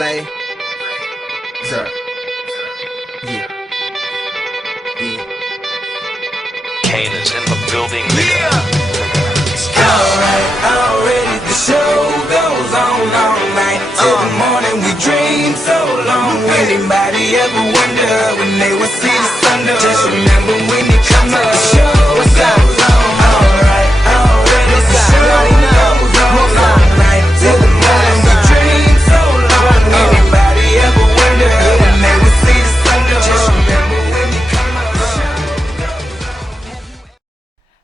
Lay. Sir. Yeah. Yeah. Kane is in the building. Yeah. Alright, already the show goes on all night. Till the morning we dream so long. Anybody ever wonder when they will see the sun? Just remember when you come up, the show goes on. Alright, already the show goes on all night. Till the morning we dream so long. Anybody ever wonder when they will see the sun? Just remember when you come up, the show goes on.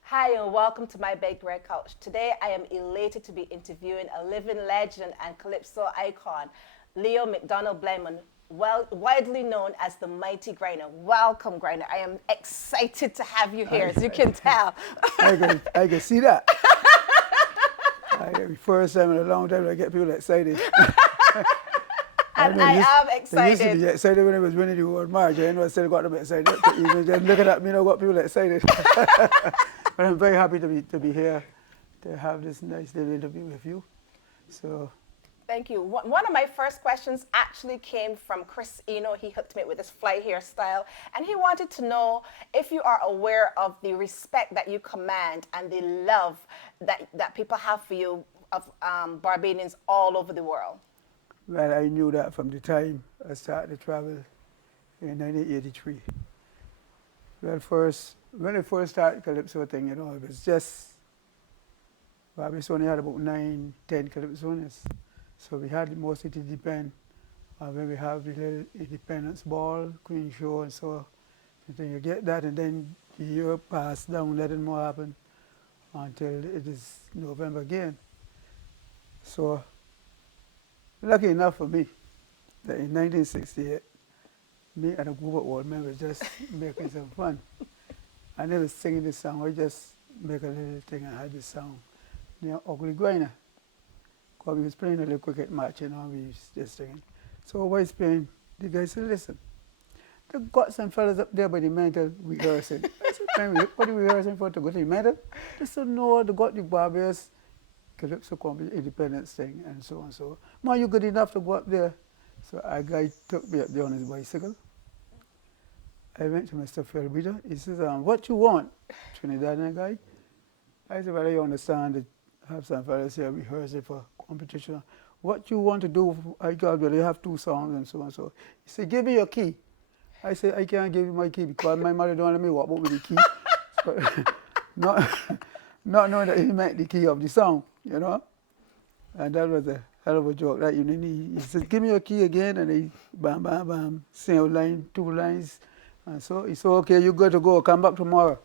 Hi and welcome to my Baked Red Couch. Today I am elated to be interviewing a living legend and calypso icon, Leo McDonald Blayman, widely known as the mighty Grynner. Welcome, Grynner. I am excited to have you here, as you can tell. I can see that. First time in a long time I get people excited. And I am They used to excited. be excited when I was winning the award march. I know I still got them excited. Even just looking at me, I got people excited. But I'm very happy to be here, to have this nice little interview with you. So, Thank you. One of my first questions actually came from Chris Eno. He hooked me with this fly hairstyle, and he wanted to know if you are aware of the respect that you command and the love that people have for you, of Barbadians all over the world. well, I knew that from the time I started to travel in 1983. Well, when I first started Calypso thing, it was just, we only had about 9, 10 Calypsonians. So we had mostly to depend on when we have the little Independence Ball, Queen Show, and so then you get that, and then the year passed down, nothing more happened until it is November again. So, lucky enough for me that in 1968, me and a group of old men were just making some fun. I never singing this song, I just make a little thing and had this song near Ugly Grynner. Because we was playing a little cricket match, we was just singing. So while he's playing, the guy said, listen, they got some fellas up there by the mental rehearsing. I said, man, what are you rehearsing for, to go to the mental? They said, no, they got the Barbados Calypso Independence thing, and so on. So, man, you good enough to go up there? So a guy took me up there on his bicycle. I went to Mr. Philbita. He says, what you want, Trinidadian guy? I said, well, I understand that have some fellas here rehearsing for competition. What you want to do, I got, well, you have 2 songs and so on. So he said, give me your key. I said, I can't give you my key because my mother don't let me walk out with the key. So, not knowing that he meant the key of the song, And that was a hell of a joke that evening. He said, give me your key again, and he bam, bam, bam, sing a line, 2 lines. And so he said, okay, you got to go, come back tomorrow.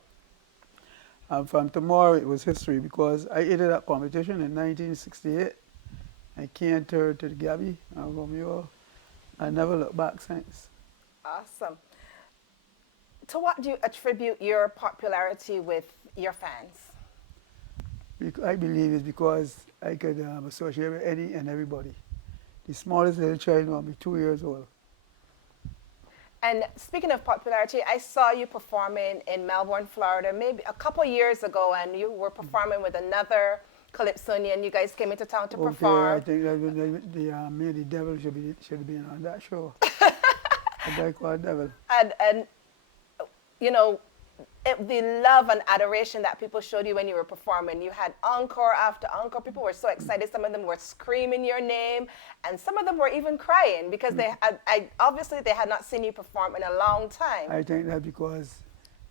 And from tomorrow, it was history because I entered that competition in 1968. I came third to the Gabby and Romeo. I never looked back since. Awesome. To what do you attribute your popularity with your fans? I believe it's because I could associate with any and everybody. The smallest little child will be 2 years old. And speaking of popularity, I saw you performing in Melbourne, Florida, maybe a couple years ago, and you were performing with another Calypsonian. You guys came into town to perform. I think that me and the devil should have been on that show. A guy called Devil. And the love and adoration that people showed you when you were performing. You had encore after encore. People were so excited. Some of them were screaming your name, and some of them were even crying because obviously they had not seen you perform in a long time. I think that because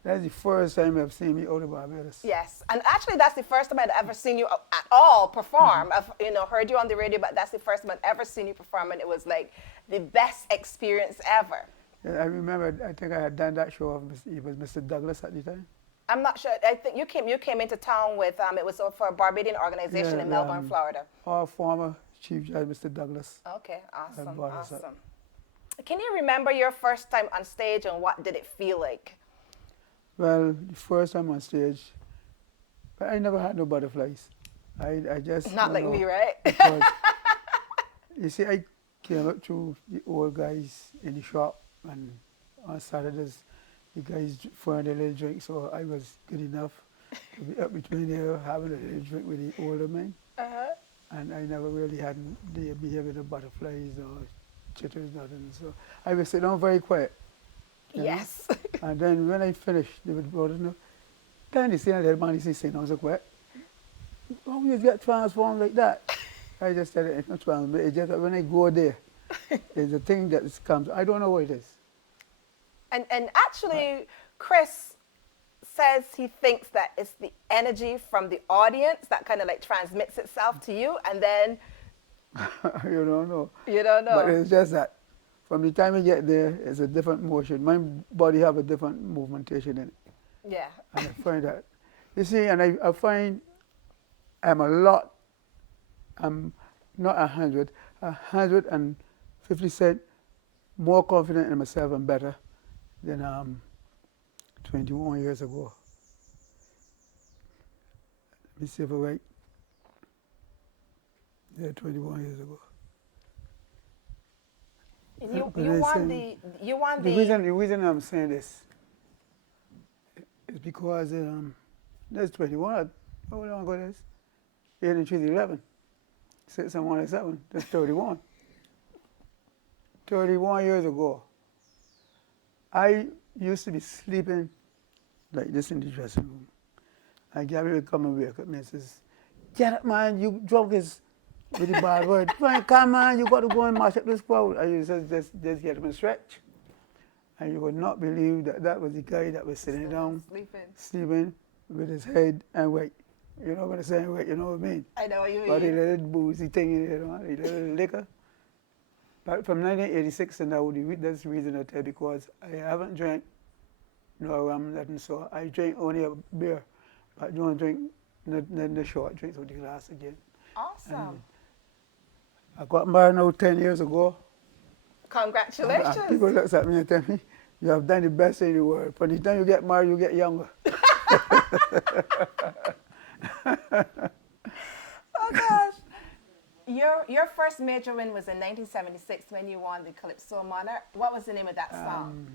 that's the first time I've seen me out of Barbados. Yes, and actually that's the first time I'd ever seen you at all perform. I've heard you on the radio, but that's the first time I'd ever seen you perform, and it was like the best experience ever. I remember, I think I had done that show. It was Mr. Douglas at the time. I'm not sure. I think you came into town with, it was for a Barbadian organization in Melbourne, Florida. Our former Chief Judge, Mr. Douglas. Okay, awesome, brought us up. awesome. Can you remember your first time on stage and what did it feel like? Well, the first time on stage, I never had no butterflies. I just... Not like me, right? Because, you see, I came up to the old guys in the shop, and on Saturdays, the guys found a little drink, so I was good enough to be up between there having a little drink with the older men. And I never really had the behavior of butterflies or chitters, nothing. So I would sit down very quiet. You know? Yes. And then when I finished, they would go, you know, then they say, that man, he say, no, so quiet. How you get transformed like that? I just said, it's not transformed. It's just that when I go there, there's a thing that comes. I don't know what it is. And actually, Chris says he thinks that it's the energy from the audience that kind of like transmits itself to you, and then You don't know. you don't know. But it's just that from the time you get there, it's a different motion. My body have a different movementation in it. Yeah. And I find that. You see, and I find I'm a lot, I'm not 150% more confident in myself and better than 21 years ago. Let me see if I'm right. Yeah, 21 years ago. You But I want say- the you want The the reason I'm saying this is because there's 21. How long ago this? 8 and 3 is 11. 6 and 1 is 7. That's 31. 31 years ago, I used to be sleeping like this in the dressing room. And Gabby would come and wake up me and says, "Get up, man, you drunk as with the bad word. Frank, come on, you got to go and mash up this crowd." And you said, just get him a stretch. And you would not believe that that was the guy that was sitting down, sleeping with his head and weight. You know what I'm saying? Weight, you know what I mean? I know what you But a mean. little boozy thing in it, you know, a little liquor. But from 1986 and now, that's the reason I tell, because I haven't drank no rum, nothing, so I drink only a beer. I don't drink the short drinks with the glass again. Awesome. I got married now 10 years ago. Congratulations. And people look at me and tell me, you have done the best thing in the world. By the time you get married, you get younger. Oh gosh. Your first major win was in 1976 when you won the Calypso Monarch. What was the name of that song?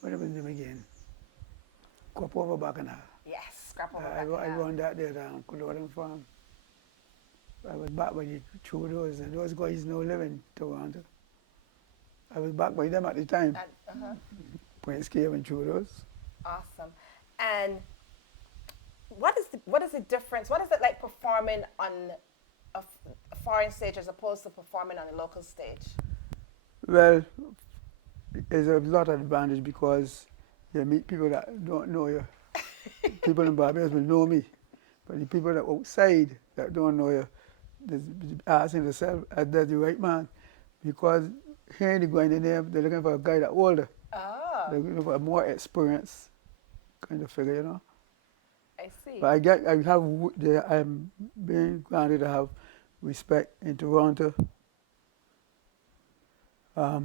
What was the name again? Cup over Bacchanal. Yes, Scrap Over I Bacchanal. won that there at Culloden Farm. I was back by the Trudeaus, and those guys now live in Toronto. I was back by them at the time. Prince Cave and Trudeaus. Awesome. And what is the difference? What is it like performing on a foreign stage as opposed to performing on a local stage? Well, there's a lot of advantage because you meet people that don't know you. People in Barbados will know me, but the people that outside that don't know you, they're asking themselves, "Is that the right man?" Because here in the going in there, they're looking for a guy that's older. Oh, They're looking for a more experienced kind of figure, you know. I see. But I'm being granted to have respect in Toronto. I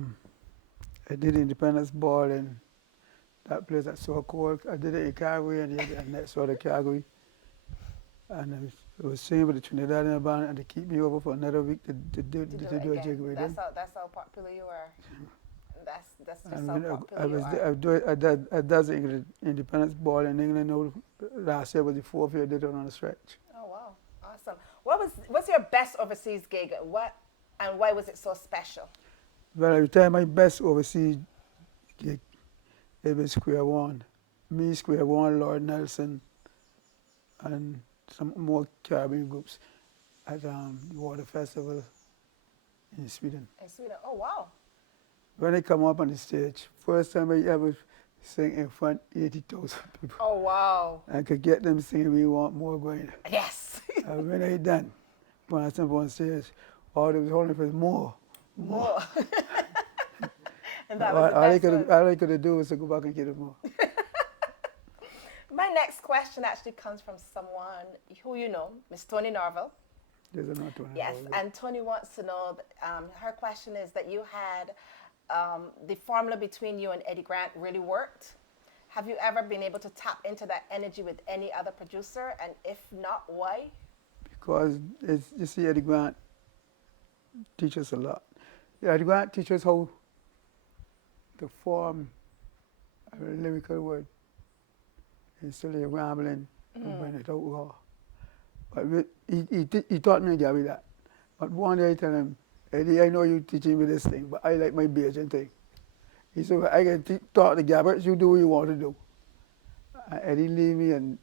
did Independence Ball in that place that's so cold. I did it in Calgary and next door to Calgary. And I was singing with the Trinidadian band, and they keep me over for another week to do a jig with them. That's how popular you are. That's just And how when popular you are. I did the Independence Ball in England. Now, last year was the 4th year I did it on a stretch. Oh wow, awesome. What's your best overseas gig? And why was it so special? Well, I tell my best overseas gig, it was Square One. Me, Square One, Lord Nelson, and some more Caribbean groups at the Water Festival in Sweden. In Sweden. Oh wow. When I come up on the stage, first time I ever sing in front of 80,000 people. Oh wow. I could get them singing "We Want More" going. Yes. And when I done, when I stand on stage, all they was holding for more. More. And that all, was the all I best could one. all I could do was to go back and get it more. My next question actually comes from someone who you know, Miss Tony Norville. There's another one. Yes, and Tony wants to know, her question is that you had the formula between you and Eddie Grant really worked. Have you ever been able to tap into that energy with any other producer? And if not, why? Because you see, Eddie Grant teaches a lot. Eddie Grant teaches how to form a lyrical word instead of rambling and bring it out raw. But he taught me Gabby that. But one day I tell him, Eddie, I know you teaching me this thing, but I like my Bajan thing. He said, well, I can talk to Gabbert, you do what you want to do. And Eddie leave me and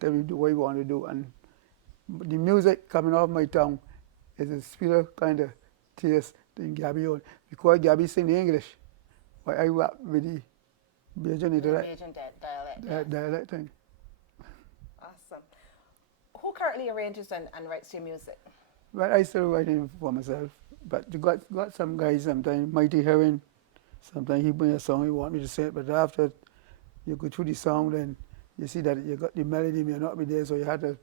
tell me do what you want to do. And the music coming off my tongue is a sweeter kind of taste than Gabby own. Because Gabby sing the English, but I rap with the Bajan dialect thing. Awesome. Who currently arranges and writes your music? But I still writing for myself. But you got some guys sometimes, Mighty Heron, sometimes he bring a song, he want me to say it, but after you go through the song, then you see that you got the melody may not be there, so you have to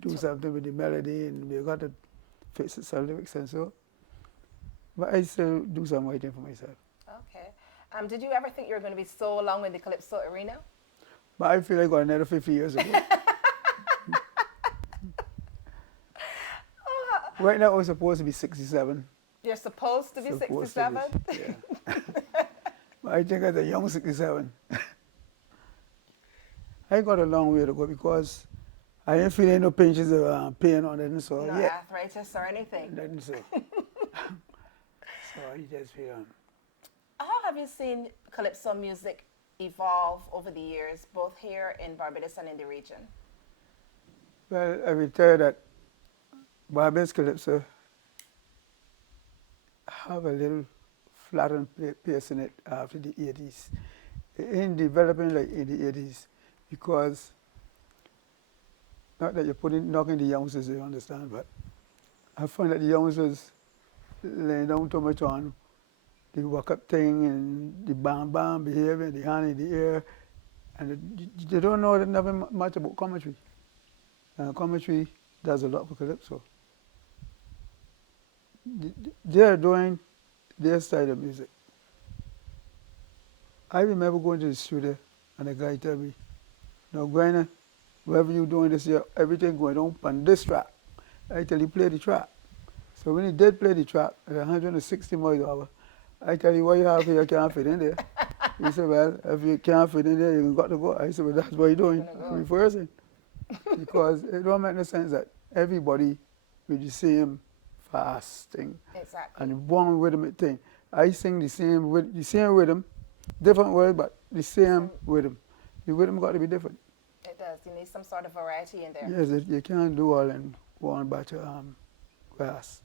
do something with the melody, and you got to fix the some lyrics and so. But I still do some writing for myself. Okay. Did you ever think you were going to be so long in the Calypso arena? But I feel like I got another 50 years ago. Right now, I'm supposed to be 67. You're supposed to be Supposed 67? to be, yeah. But I think I'm a young 67. I got a long way to go because I ain't feeling no pinches of pain or nothing, so No yeah. arthritis or anything? Nothing so. So I just feel How have you seen Calypso music evolve over the years, both here in Barbados and in the region? well, I will tell you that Barbados Calypso have a little flattened pace in it after the 80s. It ain't developing like in the 80s because, not that you're knocking the youngsters, you understand, but I find that the youngsters laying down too much on the walk-up thing and the bam-bam behavior, the hand in the air, and they don't know nothing much about commentary. And commentary does a lot for Calypso. They're doing their style of music. I remember going to the studio and a guy tell me, now Grynner, whatever you doing this year, everything going on this track. I tell you, play the track. So when he did play the track at 160 miles an hour, I tell you, what you have here, you can't fit in there. He said, well, if you can't fit in there, you got to go. I said, well, that's what you're doing, reversing. Because it don't make no sense that everybody with the same fast thing Exactly. and one rhythmic thing. I sing the same rhythm, different word, but the same rhythm. The rhythm got to be different. It does. You need some sort of variety in there. Yes, you can't do all in one batch of grass.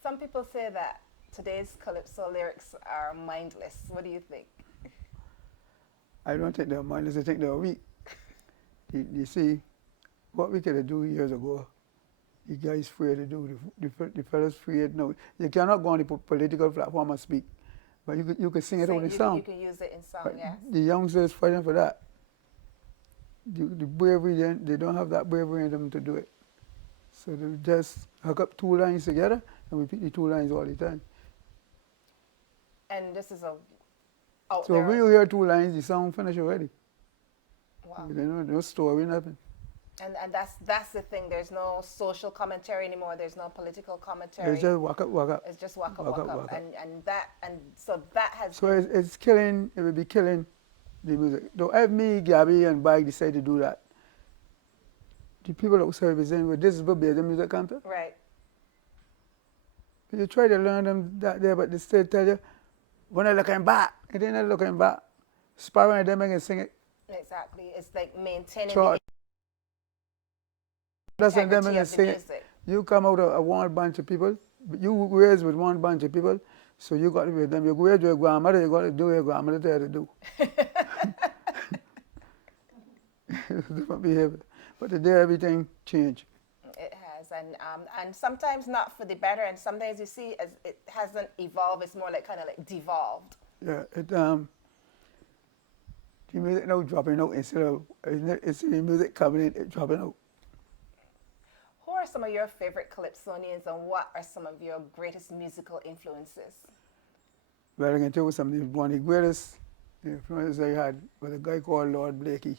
Some people say that today's Calypso lyrics are mindless. What do you think? I don't think they're mindless, I think they're weak. You see, what we could do years ago, the guys afraid to do, the fellas afraid. No, you cannot go on the political platform and speak, but you can sing it over the song. You can use it in song, But yes. the youngsters fighting for that. The bravery, they don't have that bravery in them to do it. So they just hook up two lines together and repeat the two lines all the time. And this is a out So there. when you hear two lines, the song finish already. Wow. You know, no story, nothing. And that's the thing. There's no social commentary anymore. There's no political commentary. It's just walk up, walk up. It's just walk up, Walk walk up, up. walk up. And so that has So it's killing, it will be killing the music. Though if me, Gabby, and Bag decide to do that, the people outside will say, well, this is where the music comes to. right. You try to learn them that there, but they still tell you, when they're looking back, it ain't looking back. Sparrow and them can sing it. Exactly. It's like maintaining Short. the That's and them integrity can of the sing it. music. You come out of one bunch of people, you raised with one bunch of people, so you got to be with them. You go with your grandmother, you got to do what your grandmother tell you to do. Different behavior. But today everything changed. It has, and sometimes not for the better, and sometimes you see as it hasn't evolved. It's more like kind of like devolved. Yeah, the music now dropping out instead of it's the music coming in, it dropping out. Who are some of your favorite Calypsonians, and what are some of your greatest musical influences? Well, I can tell you something. One of the greatest influences I had was a guy called Lord Blakey.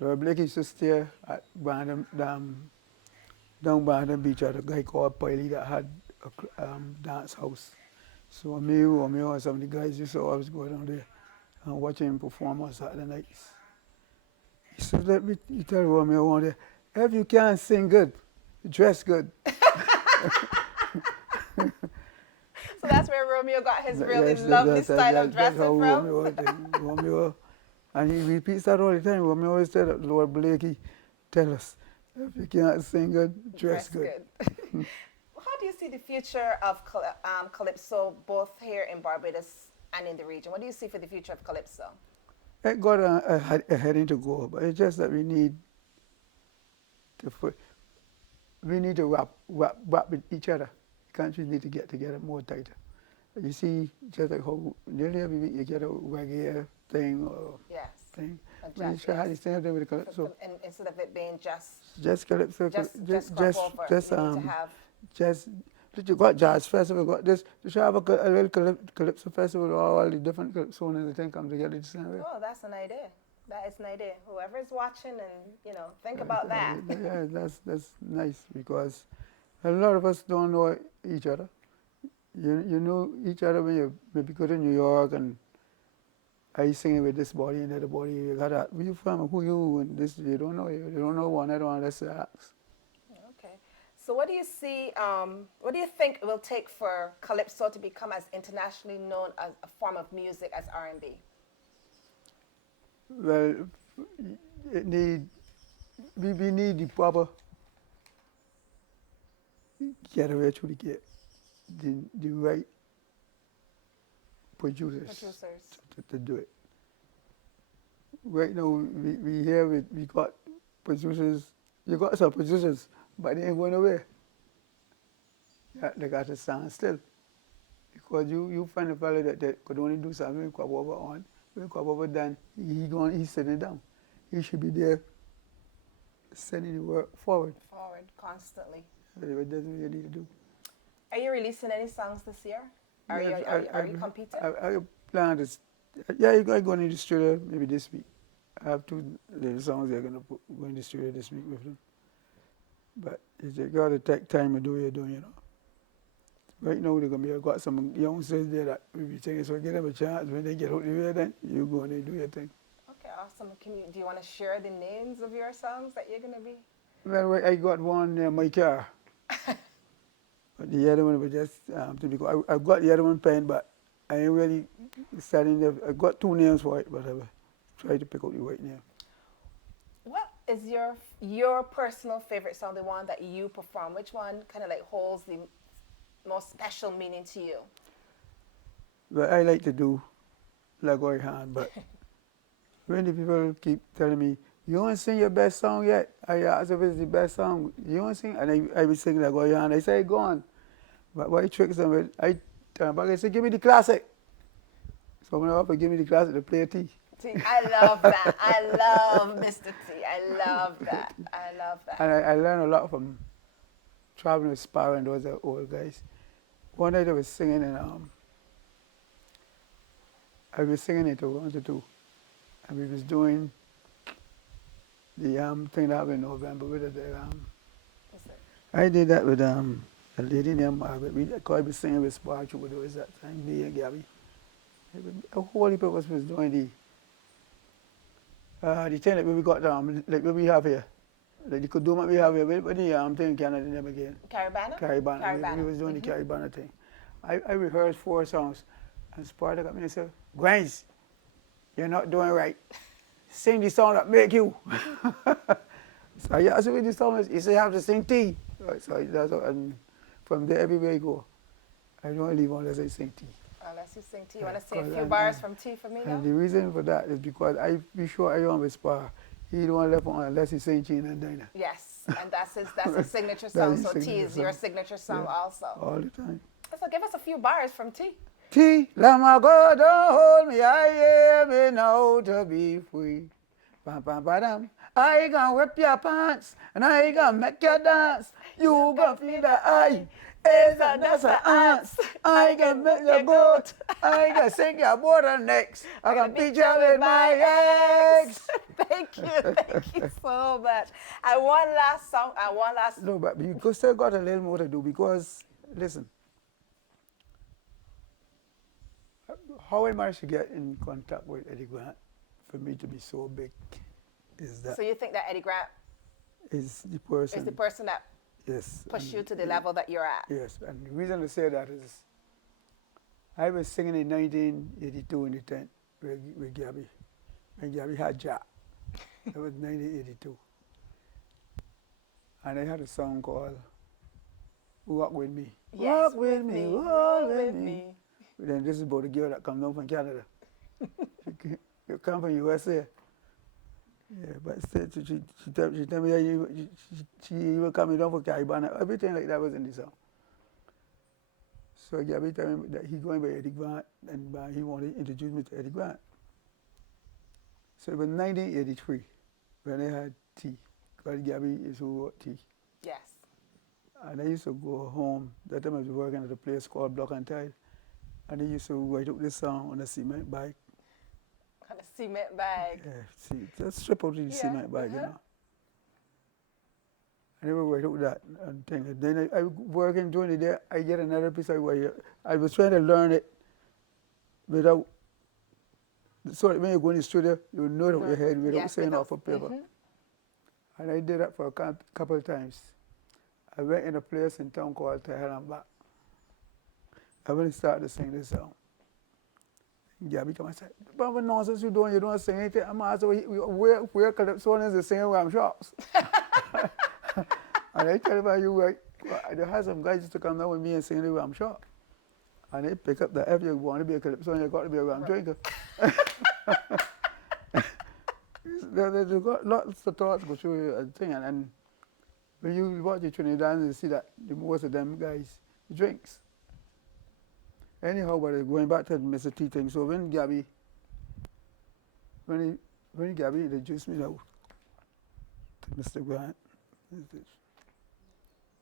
Lord Blakey used to stay at Brandon, down Brandon Beach at a guy called Piley that had a dance house. So me, Romeo, and some of the guys used to always go down there and watch him perform on Saturday nights. He said, let me tell Romeo one day, if you can't sing good, dress good. So that's where Romeo got his really Yes, lovely style of that's how dressing from. Romeo thing. Romeo, and he repeats that all the time. Romeo always said that Lord Blakey tell us, if you can't sing good, dress good. How do you see the future of Calypso, both here in Barbados and in the region? What do you see for the future of Calypso? It got a heading to go, but it's just that we need to wrap with each other. Countries need to get together more tighter. You see, just like how nearly every week you get a reggae thing or Yes. thing. A When you jazz, try yes. the same thing with the Calypso. And instead of it being Just Calypso, just crop over, you need to have. just you got jazz festival, got this. You should have a little Calypso festival where all the different Calypso and everything come together the same way. Oh, that's an idea. That is an idea. Whoever's watching and, think about that. Yeah, that's nice because a lot of us don't know each other. You know each other when you maybe go to New York and are you singing with this body and the other body? You got that. Where you from? Who you? And this you don't know. You don't know one another unless you ask. Okay. So what do you see, what do you think it will take for Calypso to become as internationally known as a form of music as R&B? Well, we need the proper getaway to get the right producers. To do it. Right now, we here we got producers. You got some producers, but they ain't going nowhere. Yeah, they got to stand still because you find a fellow that could only do something when Kwababa on. When Kwababa done, he's sitting down. He should be there sending the work forward. Forward, constantly. That's what you need to do. Are you releasing any songs this year? Are you competing? I plan to. Yeah, I'm going to the studio maybe this week. I have 2 little songs they're going to go in the studio this week with them. But you got to take time to do what you're doing, Right now, I've got some youngsters there that will be singing, so give them a chance. When they get out the way, then you go and they do your thing. Okay, awesome. Do you want to share the names of your songs that you're going to be? Well, I got one near my car. But the other one was just typical. I got the other one penned, but I ain't really starting there. I got 2 names for it, but I try to pick out the right name. What is your personal favorite song, the one that you perform? Which one kind of like holds the most special meaning to you? Well, I like to do Lagoy Han, but when the people keep telling me, you don't sing your best song yet, I ask if it's the best song. You don't sing? And I be singing Lagoy Han. I say, go on. But why tricks them with, I turn back and say, give me the classic. So when I offer, give me the classic to play a T. I love that. I love Mr. T. I love that. I love that. And I learned a lot from traveling with Sparrow and those old guys. One night I was singing in Toronto too. And we was doing the thing that happened in November with I did that with a lady named Margaret. We singing with Sparrow with those that time, me and Gabby. A whole heap of us was doing the thing that we got like what we have here. Like the Kuduma we have here, but the thing Canada name again. Caribana? We was doing the Caribana thing. I rehearsed 4 songs and Sparta got me and said, Grange, you're not doing right. Sing the song that make you. So I asked him with the song, he said you have to sing T. So that's what, and from there everywhere I go, I don't leave unless I sing T. Unless you sing T. You want to say a few bars from T for me now? And the reason for that is because I be sure I am with Sparrow. He don't left on unless he sing Chin and Dinah. Yes, and that's his signature song. So T is your signature song also. All the time. So give us a few bars from T. T, let my God don't hold me, I am me now to be free. Bam, bam, badam. I gonna whip your pants and I gonna make you dance. You gonna feel the eye. Is a that's an ants. I can make your goat. I can sing your bottlenecks. I can beat you with my eggs. Thank you so much. And one last song, No, but you still got a little more to do because, listen, how I managed to get in contact with Eddie Grant for me to be so big is that. So you think that Eddie Grant is the person that yes, pushed you to the level that you're at? Yes, and the reason to say that is I was singing in 1982 in the tent with Gabby. When Gabby had Jack. It was 1982. And I had a song called Walk With Me. Yes, Walk with me, roll walk with me. But then this is about the girl that comes down from Canada. You come from USA. Yeah, but still, she tell me yeah, she even coming down for Caribbean. Everything like that was in the song. So Gabby tell me that he going by Eddie Grant and he wanted to introduce me to Eddie Grant. So it was 1983 when I had tea. Because Gabby is who wrote tea. Yes. And I used to go home. That time I was working at a place called Block and Tile. And I used to write up this song on a cement bike. On a cement bag. Yeah, see, just strip out the cement bike, you know. I never write up that and thing. And then I working during the day, I get another piece of wire. I was trying to learn it without, so that when you go in the studio, you know it with your head without saying off of paper. And I did that for a couple of times. I went in a place in town called Tehran and back. I really started to sing this song. Gabby come and said, "But what nonsense you doing? You don't sing anything." I'm asking, where Calypso is the singing Ram Shops? And I tell about you, right? There had some guys used to come down with me and sing the Ram Shop. And they pick up that if you want to be a Calypso, you got to be a Ram drinker. They've got lots of thoughts go through you and thing. And when you watch the Trinidad, you see that most of them guys drinks. Anyhow, but going back to the Mr. T thing, so when Gabby introduced me now to Mr. Grant,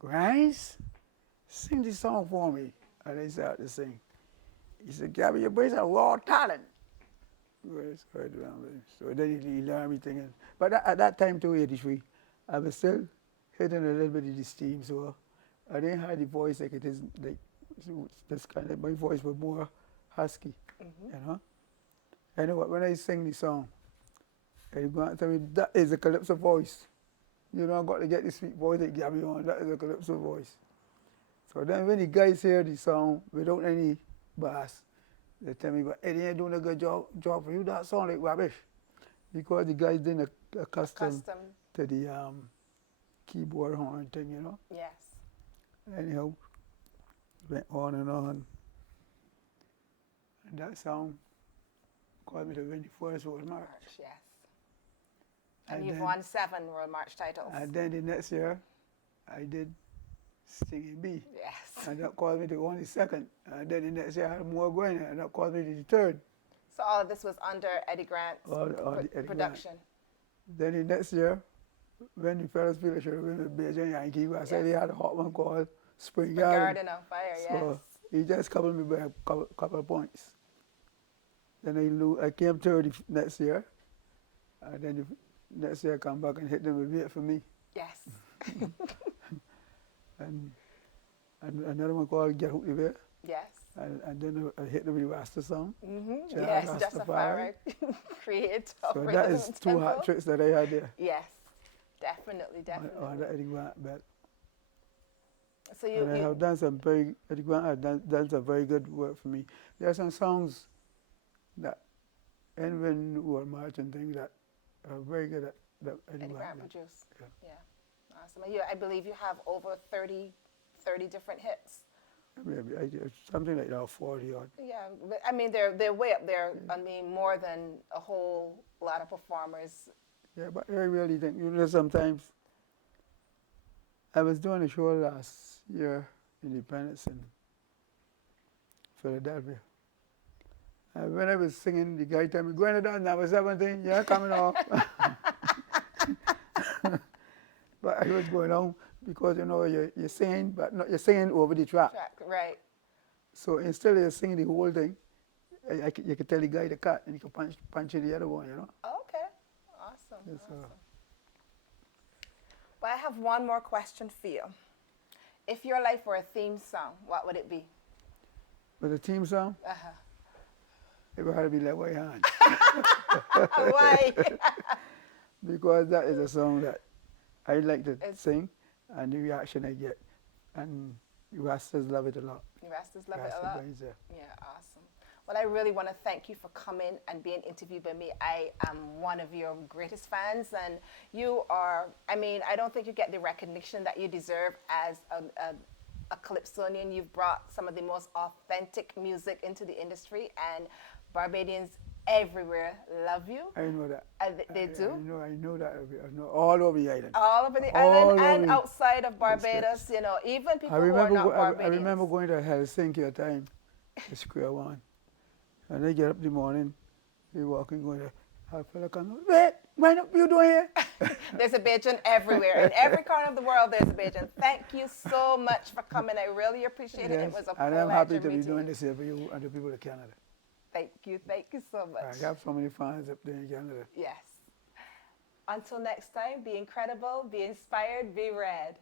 Grimes, sing this song for me. And I started to sing. He said, "Gabby, your boy's a raw talent." So then he learned me thinking. But at that time, too, 83, I was still hitting a little bit of the steam, so I didn't have the voice like it is, like this kind of, my voice was more husky, you know? Anyway, when I sing the song, they're going to tell me, that is a Calypso voice. You know, I've got to get the sweet voice that Gabby on, that is a Calypso voice. So then when the guys hear the song without any bass, they tell me, "But Eddie ain't doing a good job for you, that sound like rubbish." Because the guys didn't accustom to the keyboard horn thing, you know? Yes. Anyhow, went on and on. And that song called me to win the first World March. Yes. And you've won 7 World March titles. And then the next year, I did Singing B. Yes. And that called me to win the second. And then the next year, I had more Grynner, and that called me to the third. So all of this was under Eddie Grant's the Eddie production. Grant. Then the next year, when the Ferris Bueller should have been with Beijing Yankee, I said they had a hot one called Spring Garden. Garden on Fire, So yes. he just coupled me by a couple of points. Then I came third the next year. And then the next year I come back and hit them with Wait For Me. Yes. and another one called Get Hooked There. Yes. And then I hit them with the Rasta song. Yes, Rastafari. Creator. So that is 2 hot tricks that I had there. Yes. Definitely. On the Eddie Grant belt. So I have done some Eddie Grant has done some very good work for me. There are some songs that end when World March and things that are very good at that Eddie Grant produced. Yeah. Awesome. And I believe you have over 30 different hits. Maybe something like that, 40 odd. Yeah, but I mean they're way up there. I mean more than a whole lot of performers. Yeah, but I really think, sometimes I was doing a show last year, Independence in Philadelphia. And when I was singing, the guy told me, "Grynner done number 17, yeah, coming off." But I was going on because, you're singing, but you're singing over the track. Right. So instead of singing the whole thing, you could tell the guy to cut and you could punch in the other one, Okay. Awesome. Yes, awesome. Well, I have one more question for you. If your life were a theme song, what would it be? With a theme song? It would have to be Let White Hand. Why? Because that is a song that I like to sing and the reaction I get. And Rastas love it a lot. Rastas love it Rasta a lot. guys, yeah. Yeah, awesome. Well, I really want to thank you for coming and being interviewed by me. I am one of your greatest fans, and you are, I mean, I don't think you get the recognition that you deserve as a Calypsonian. You've brought some of the most authentic music into the industry, and Barbadians everywhere love you. I know that. They do. I know that. I know all over the island. All over the All island and over. outside of Barbados, you know, even people who are not Barbadians. I remember going to Helsinki at a time, the Square One. And I get up in the morning, we walking, going there. A fella comes, wait, what are you doing here? There's a Bajan everywhere. In every corner of the world, there's a Bajan. Thank you so much for coming. I really appreciate it. It was a pleasure. And I'm happy to be meeting doing you. this here for you and the people of Canada. Thank you so much. I have so many fans up there in Canada. Yes. Until next time, be incredible, be inspired, be red.